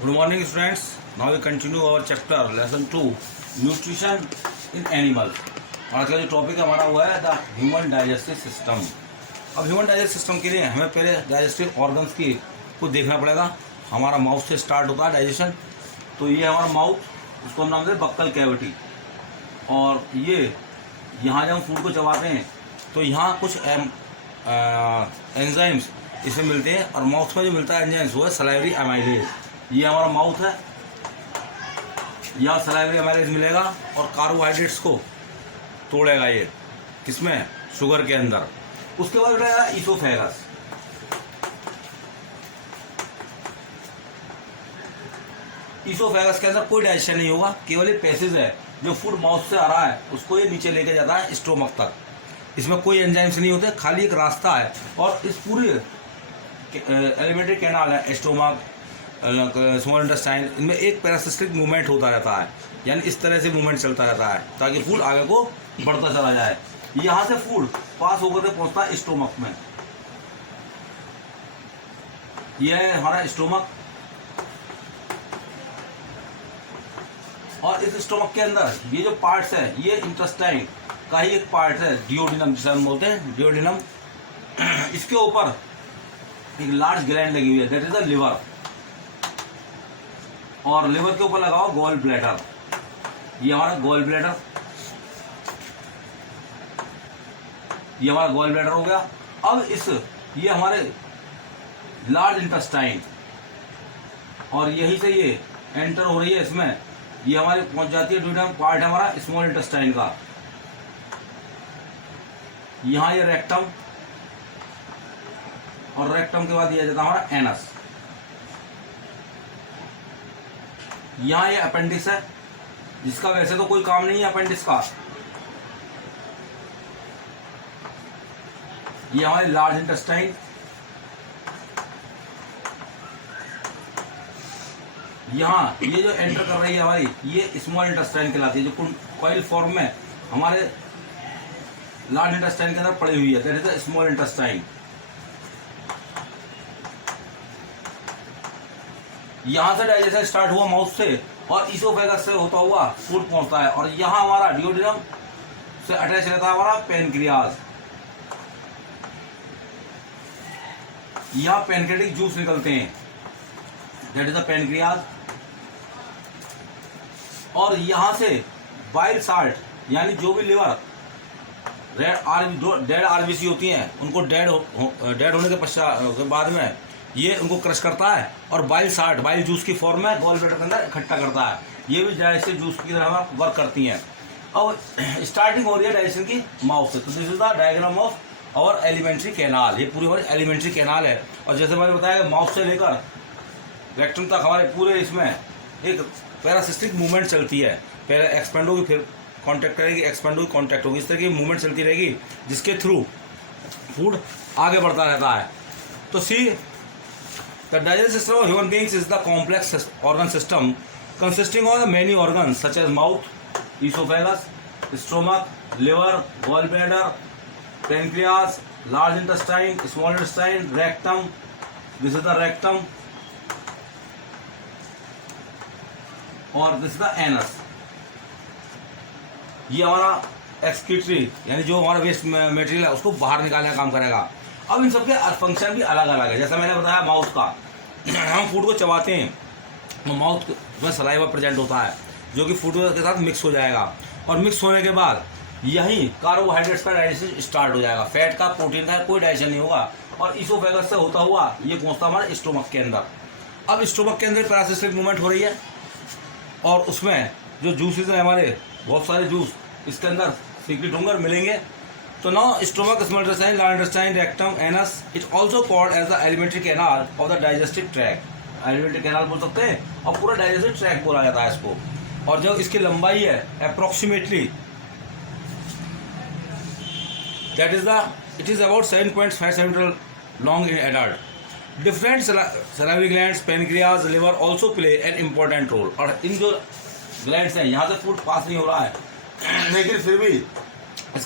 Good morning, students. Now we continue our chapter lesson 2 nutrition in animals. आज का जो topic हमारा हुआ है द ह्यूमन डाइजेस्टिव सिस्टम। अब ह्यूमन डाइजेस्टिव सिस्टम के लिए हमें पहले डाइजेस्टिव ऑर्गन्स की को देखना पड़ेगा। हमारा माउथ से स्टार्ट होता है डाइजेशन। तो ये हमारा माउथ, उसको हम नाम देते हैं बक्कल कैविटी। और ये यहाँ जब हम फूड को चबाते हैं तो यहाँ कुछ एंजाइम्स इसमें मिलते हैं, और माउथ में जो मिलता है एंजाइम्स वो है सलाइवरी एमाइलेज। ये हमारा माउथ है, यहाँ सलाइवरी एमाइलेज मिलेगा और कार्बोहाइड्रेट्स को तोड़ेगा ये किसमें, शुगर के अंदर। उसके बाद रहेगा ईसोफेगस। ईसोफेगस के अंदर कोई डाइजेशन नहीं होगा, केवल ये पैसेज है जो फूड माउथ से आ रहा है उसको ये नीचे लेके जाता है स्टोमक तक। इसमें कोई एंजाइम्स नहीं होते, खाली एक रास्ता है। और इस पूरे एलिमेंट्री कैनाल है, स्टोमक, स्मॉल इंटेस्टाइन, इनमें एक पैरासिस्टिक मूवमेंट होता रहता है, यानी इस तरह से मूवमेंट चलता रहता है ताकि फूड आगे को बढ़ता चला जाए। यहाँ से फूड पास होकर के पहुँचता है स्टोमक में। यह है हमारा स्टोमक, और इस स्टोमक के अंदर ये जो पार्ट्स है ये इंटेस्टाइन का ही एक पार्ट है, डिओडिनम जिसे हम बोलते हैं, डिओडिनम। इसके ऊपर एक लार्ज ग्लैंड लगी हुई है, दैट इज द लिवर। और लिवर के ऊपर लगा हुआ गॉल ब्लैडर, ये हमारा गॉल ब्लैडर, ये हमारा गॉल ब्लैडर हो गया। अब ये हमारे लार्ज इंटेस्टाइन, और यहीं से ये एंटर हो रही है इसमें, ये हमारे पहुंच जाती है डिओडिनम पार्ट है हमारा स्मॉल इंटेस्टाइन का। यहाँ ये रेक्टम, और रेक्टम के बाद ये जाता है हमारा एनस। यहाँ ये अपेंडिक्स है, जिसका वैसे तो कोई काम नहीं है अपेंडिक्स का। ये हमारी लार्ज इंटेस्टाइन, यहाँ ये जो एंटर कर रही है हमारी, ये स्मॉल इंटेस्टाइन कहलाती है, जो कॉइल फॉर्म में हमारे लार्ज इंटेस्टाइन के अंदर पड़ी हुई है, that is the small intestine. यहाँ से डाइजेशन स्टार्ट हुआ माउथ से, और ईसोफेगस से होता हुआ फूड पहुंचता है, और यहाँ हमारा डिओडिनम से अटैच रहता है हमारा पेनक्रियाज। यहाँ पेनक्रियाटिक जूस निकलते हैं, दैट इज द पेनक्रियाज। और यहाँ से बाइल साल्ट, यानी जो भी लिवर डेड आरबीसी होती हैं, उनको डेड होने के पश्चात के बाद में ये उनको क्रश करता है, और बाइल साल्ट बाइल जूस की फॉर्म में गॉल ब्लैडर के अंदर इकट्ठा करता है। ये भी डाइजेस्टिव जूस की तरह वर्क करती हैं। अब स्टार्टिंग हो रही है डाइजेशन की माउथ से। तो this is the diagram of और एलिमेंट्री कैनाल। ये पूरी हमारी एलिमेंट्री कैनाल है, और जैसे मैंने बताया माउथ से लेकर रेक्टम तक हमारे पूरे इसमें एक पैरासिस्टिक मूवमेंट चलती है। पहले एक्सपेंड होगी, फिर कांटेक्ट करेगी, एक्सपेंड होगी, कांटेक्ट होगी, इस तरह की मूवमेंट चलती रहेगी, जिसके थ्रू फूड आगे बढ़ता रहता है। तो see the digestive system of human beings is the complex organ system consisting of many organs such as mouth, oesophagus, stomach, liver, gall bladder, pancreas, large intestine, small intestine, rectum, this is the rectum, और this is the anus. ये हमारा excretory, यानी जो हमारा waste material है उसको बाहर निकालने का काम करेगा। अब इन सबके फंक्शन भी अलग अलग है। जैसा मैंने बताया माउथ का, हम फूड को चबाते हैं तो माउथ में सलाइवा प्रेजेंट होता है, जो कि फूड के साथ मिक्स हो जाएगा, और मिक्स होने के बाद यही कार्बोहाइड्रेट्स का डाइजेशन स्टार्ट हो जाएगा। फैट का, प्रोटीन का कोई डाइजेशन नहीं होगा, और ईसोफेगस से होता हुआ ये पहुंचता हमारे स्टोमक के अंदर। अब स्टोमक के अंदर पैरासिस्टिक मूवमेंट हो रही है, और उसमें जो जूसेस हैं हमारे, बहुत सारे जूस इसके अंदर सीक्रेट होंगे और मिलेंगे। तो now stomach, small intestine, large intestine, rectum, anus, it also called as the alimentary canal of the digestive tract. Alimentary canal बोल सकते हैं, और पूरा डाइजेस्टिव ट्रैक्ट बोला जाता है इसको। और जो इसकी लंबाई है approximately, that is the it is about 7.5 centimetre long in adult. Different salivary glands, pancreas, liver also play an important role. और इन जो ग्लैंड्स हैं, यहाँ से फूड पास नहीं हो रहा है, लेकिन फिर भी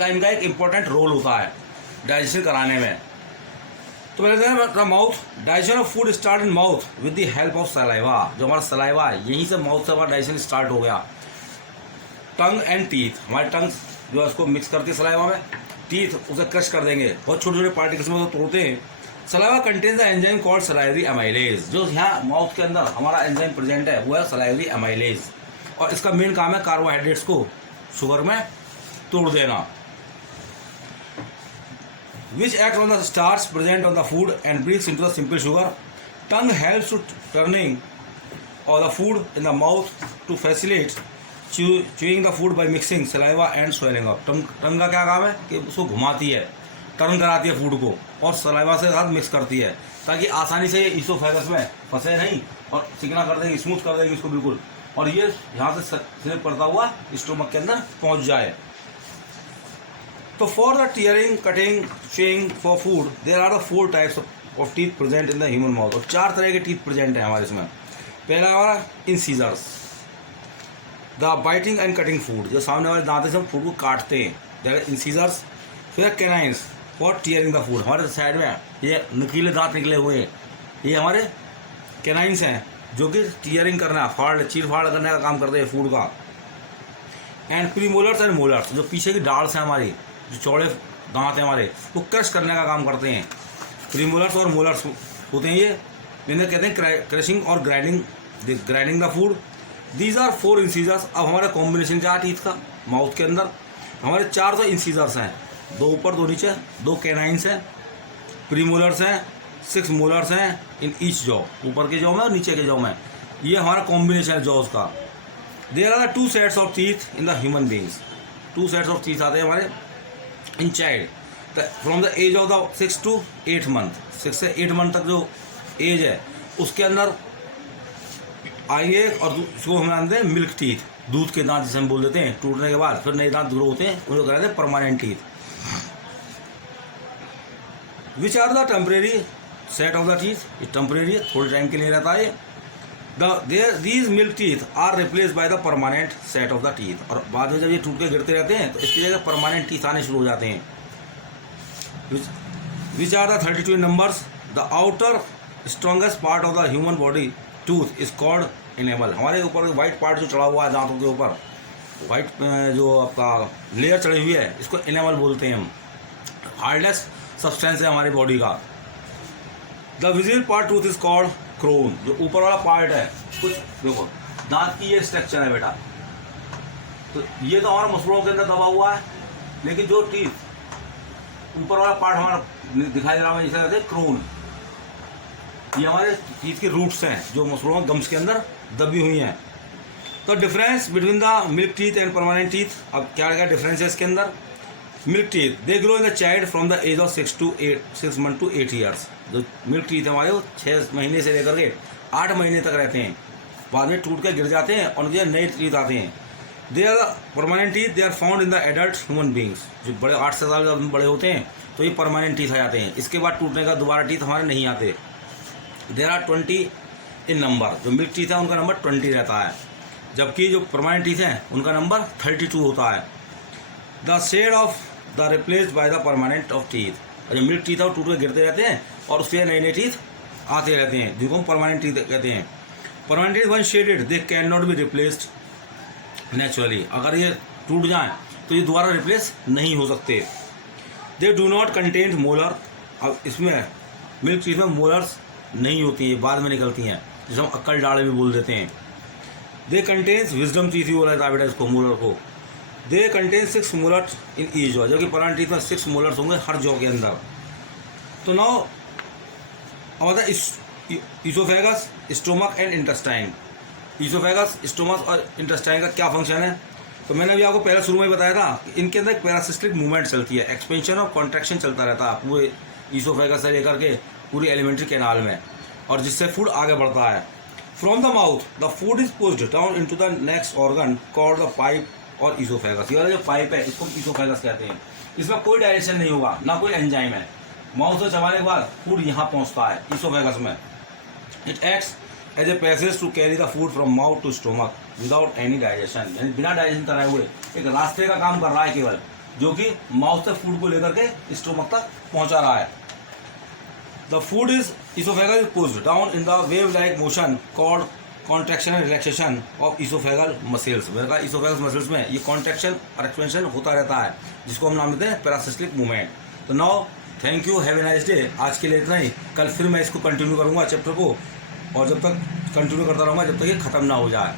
इनका एक इम्पोर्टेंट रोल होता है डाइजेशन कराने में। तो पहले mouth digestion of food start in mouth with the help of saliva. जो हमारा सलाइवा है यहीं से माउथ से हमारा डाइजेशन स्टार्ट हो गया। टंग एंड टीथ, हमारे टंग जो है उसको मिक्स करती है सलाइवा में, टीथ उसे क्रश कर देंगे, बहुत छोटे छोटे पार्टिकल्स में तो तोड़ते हैं। Saliva contains the enzyme called salivary amylase. जो यहाँ माउथ के अंदर हमारा एंजाइम प्रेजेंट है वो है सलाइवरी अमाइलेज, और इसका मेन काम है कार्बोहाइड्रेट्स को शुगर में तोड़ देना। Which act on the starch present on the food and breaks into the simple sugar. Tongue helps to turning of the food in the mouth to facilitate chewing the food by mixing saliva and swelling up. टंग का क्या काम है कि उसको घुमाती है, turn कराती है फूड को और सलाइवा से साथ मिक्स करती है ताकि आसानी से ये ईसोफेगस में फंसे नहीं और चिकना कर देंगे, स्मूथ कर देंगे इसको बिल्कुल, और ये यहाँ से स्लिप करता हुआ स्टोमक के अंदर पहुँच जाए। तो for the tearing, cutting, chewing for food there are the 4 types of teeth present in the human mouth. और 4 तरह के टीथ प्रेजेंट हैं हमारे इसमें। पहला हमारा incisors, the biting and cutting food, जो सामने वाले दांत से हम फूड को काटते हैं, दैट इज इंसीजर्स। फिर canines for tearing the food, हमारे साइड में ये नुकीले दांत निकले हुए हैं, ये हमारे कैनाइंस हैं जो कि टीयरिंग करना, फाड़ चीर फाड़ करने का काम करते हैं फूड का। एंड प्रीमोलर्स एंड मोलर्स, जो पीछे की डाल्स हैं हमारी, जो चौड़े दांत हैं हमारे, वो क्रश करने का काम करते हैं। प्रीमोलर्स और मोलर्स होते हैं ये, इन्हें कहते हैं क्रशिंग और grinding the food. These are 4 incisors. अब हमारा कॉम्बिनेशन क्या है टीथ का माउथ के अंदर, हमारे 4 तो इंसीजर्स हैं, 2 ऊपर 2 नीचे, 2 कैनाइंस हैं, प्रीमोलर्स हैं, 6 मोलर्स हैं इन ईच जॉ, ऊपर के जॉ में और नीचे के जॉ में। ये हमारा कॉम्बिनेशन है जॉज का। There are 2 sets of teeth in the human beings. 2 sets of teeth आते हैं हमारे in child from the age of the 6 to 8 month। 6 से 8 मंथ तक जो एज है उसके अंदर आएंगे, और उसको हम जानते हैं मिल्क टीथ, दूध के दांत जिसे हम बोल देते हैं। टूटने के बाद फिर नए दांत ग्रो होते हैं, उनको कहते हैं permanent teeth. Which are the temporary set of the teeth, ये टेम्परेरी थोड़े टाइम के लिए रहता है। These milk teeth are replace by the permanent set of the teeth. और बाद में जब ये टूट के गिरते रहते हैं तो इसकी जगह परमानेंट टीथ आने शुरू हो जाते हैं। Which are the 32 numbers. The outer strongest part of the human body tooth is called enamel. हमारे ऊपर व्हाइट पार्ट जो चढ़ा हुआ है दांतों के ऊपर, व्हाइट जो आपका लेयर चढ़ी हुई है, इसको इनेमल बोलते हैं हम। हार्डेस्ट सब्सटेंस है हमारी बॉडी का। The visible part tooth is called crown. जो ऊपर वाला पार्ट है, कुछ देखो दांत की ये स्ट्रक्चर है बेटा, तो ये तो हमारा मसूड़ों के अंदर दबा हुआ है, लेकिन जो टीथ ऊपर वाला पार्ट हमारा दिखाई दे रहा है जिसे कहते हैं क्रोन, ये हमारे टीथ के रूट्स हैं जो मसूड़ों गम्स के अंदर दबी हुई हैं। तो difference between the milk teeth and permanent teeth, अब क्या क्या डिफरेंस है इसके अंदर। Milk teeth they grow in the child from the age of 6 months to 8 years। जो मिल्क टीथ हमारे वो 6 महीने से लेकर के 8 महीने तक रहते हैं, बाद में टूट के गिर जाते हैं और उनके नए टीथ आते हैं। They are permanent teeth, they are found in the adult human beings. जो बड़े 8 से साल जब बड़े होते हैं तो ये परमानेंट टीथ आ जाते हैं, इसके बाद टूटने का दोबारा टीथ हमारे नहीं आते। There are 20 in number. जो मिल्क टीथ है उनका नंबर 20 रहता है, जबकि जो परमानेंट टीथ हैं उनका नंबर 32 होता है। The shed of the replaced by the permanent of teeth. जो मिल्क टीथ है वो टूट के गिरते रहते हैं और उसके नए नए टीथ आते रहते हैं, जिनको हम परमानेंट टीथ कहते हैं। Permanent teeth one shaded they can not be replaced naturally. अगर ये टूट जाएं तो ये दोबारा रिप्लेस नहीं हो सकते। They do not contain molar. अब इसमें मिल्क टीथ में मोलर्स नहीं होती हैं, बाद में निकलती हैं, जिसे हम अक्कल डाले भी बोल देते हैं। दे कंटेन्स विजडम टीथ ही बोला जाता है बेटा इसको, मोलर को। They contain 6 molars in each jaw, जबकि परमानेंट टीथ में 6 मोलर्स होंगे हर जॉ के अंदर। तो नाउ अब oesophagus, stomach and intestine. Oesophagus, stomach और इंटेस्टाइन का क्या फंक्शन है, तो मैंने अभी आपको पहले शुरू में बताया था कि इनके अंदर एक पैरासिस्टिक मूवमेंट चलती है, एक्सपेंशन और कॉन्ट्रैक्शन चलता रहता है पूरे ईसोफेगस से लेकर के पूरी एलिमेंट्री कैनाल में, और जिससे फूड आगे बढ़ता है। From the mouth the food is pushed down into the next organ called the pipe और ईसोफेगस। ये वाला जो पाइप है इसको ईसोफेगस कहते हैं। इसमें कोई डायरेक्शन नहीं होगा, ना कोई एंजाइम है। माउथ से चबाने के बाद फूड यहाँ पहुँचता है ईसोफेगस में। It acts as a passage to carry the food from mouth to stomach without any digestion. यानी बिना डाइजेशन कराए हुए एक रास्ते का काम कर रहा है केवल, जो कि माउथ से फूड को लेकर के स्टोमक तक पहुँचा रहा है। The food is oesophageal pushed down in the wave like motion called contraction and relaxation of oesophageal muscles. मैंने कहा इसोफेगल मसल्स में ये कॉन्ट्रैक्शन और एक्सपेंशन होता रहता है, जिसको हम नाम देते हैं पैरासिस्टिक मूवमेंट। तो now thank you, have a nice day. आज के लिए इतना ही, कल फिर मैं इसको कंटिन्यू करूँगा चैप्टर को, और जब तक कंटिन्यू करता रहूँगा जब तक ये ख़त्म ना हो जाए।